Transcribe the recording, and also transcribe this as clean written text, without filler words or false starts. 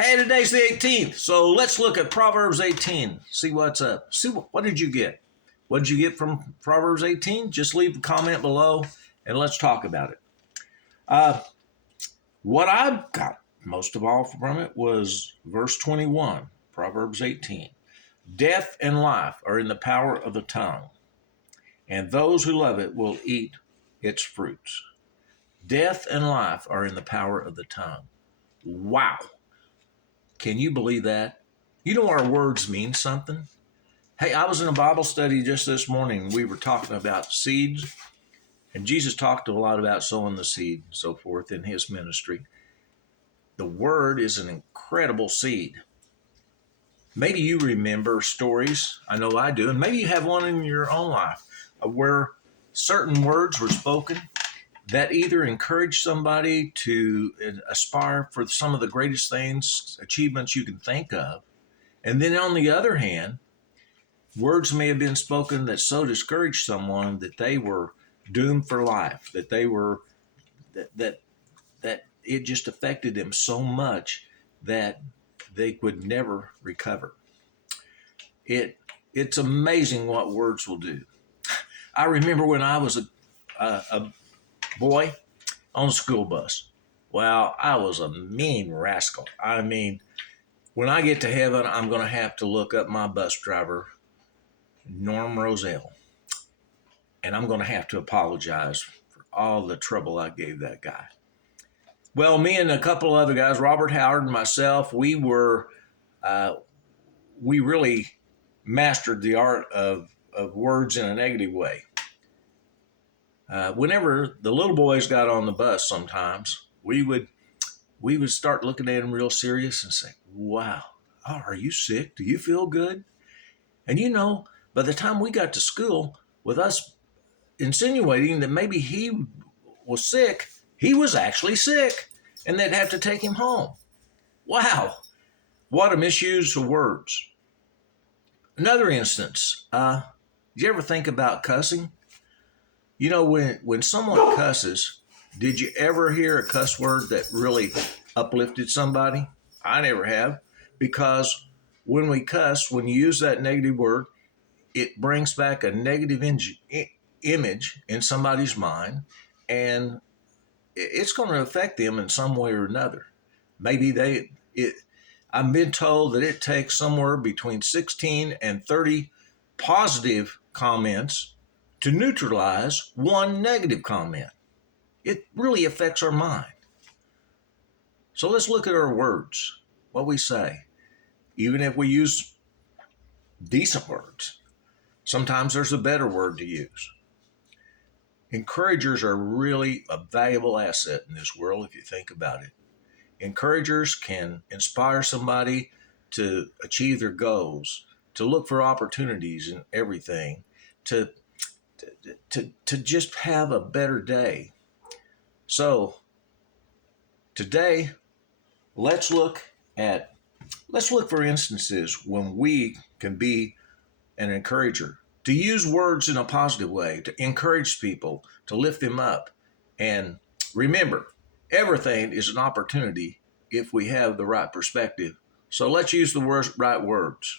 Hey, today's the 18th, so let's look at Proverbs 18. See what's up. See what did you get? What did you get from Proverbs 18? Just leave a comment below and let's talk about it. What I got most of all from it was verse 21, Proverbs 18. Death and life are in the power of the tongue, and those who love it will eat its fruits. Death and life are in the power of the tongue. Wow. Can you believe that? You know our words mean something. Hey, I was in a Bible study just this morning. We were talking about seeds, and Jesus talked a lot about sowing the seed and so forth in his ministry. The word is an incredible seed. Maybe you remember stories, I know I do, and maybe you have one in your own life where certain words were spoken that either encourage somebody to aspire for some of the greatest things, achievements you can think of. And then on the other hand, words may have been spoken that so discouraged someone that they were doomed for life, that they were, that it just affected them so much that they would never recover. It's amazing what words will do. I remember when I was a boy on a school bus. Well, I was a mean rascal. I mean, when I get to heaven, I'm going to have to look up my bus driver, Norm Roselle, and I'm going to have to apologize for all the trouble I gave that guy. Well, me and a couple other guys, Robert Howard and myself, we really mastered the art of words in a negative way. Whenever the little boys got on the bus, sometimes we would start looking at them real serious and say, "Wow, oh, are you sick? Do you feel good?" And by the time we got to school, with us insinuating that maybe he was sick, he was actually sick, and they'd have to take him home. Wow, what a misuse of words. Another instance, did you ever think about cussing? When someone cusses, did you ever hear a cuss word that really uplifted somebody? I never have, because when we cuss, when you use that negative word, it brings back a negative image in somebody's mind, and it's going to affect them in some way or another. Maybe I've been told that it takes somewhere between 16 and 30 positive comments to neutralize one negative comment. It really affects our mind. So let's look at our words, what we say. Even if we use decent words, sometimes there's a better word to use. Encouragers are really a valuable asset in this world if you think about it. Encouragers can inspire somebody to achieve their goals, to look for opportunities in everything, to just have a better day. So today, let's look for instances when we can be an encourager, to use words in a positive way, to encourage people, to lift them up. And remember, everything is an opportunity if we have the right perspective. So let's use the right words.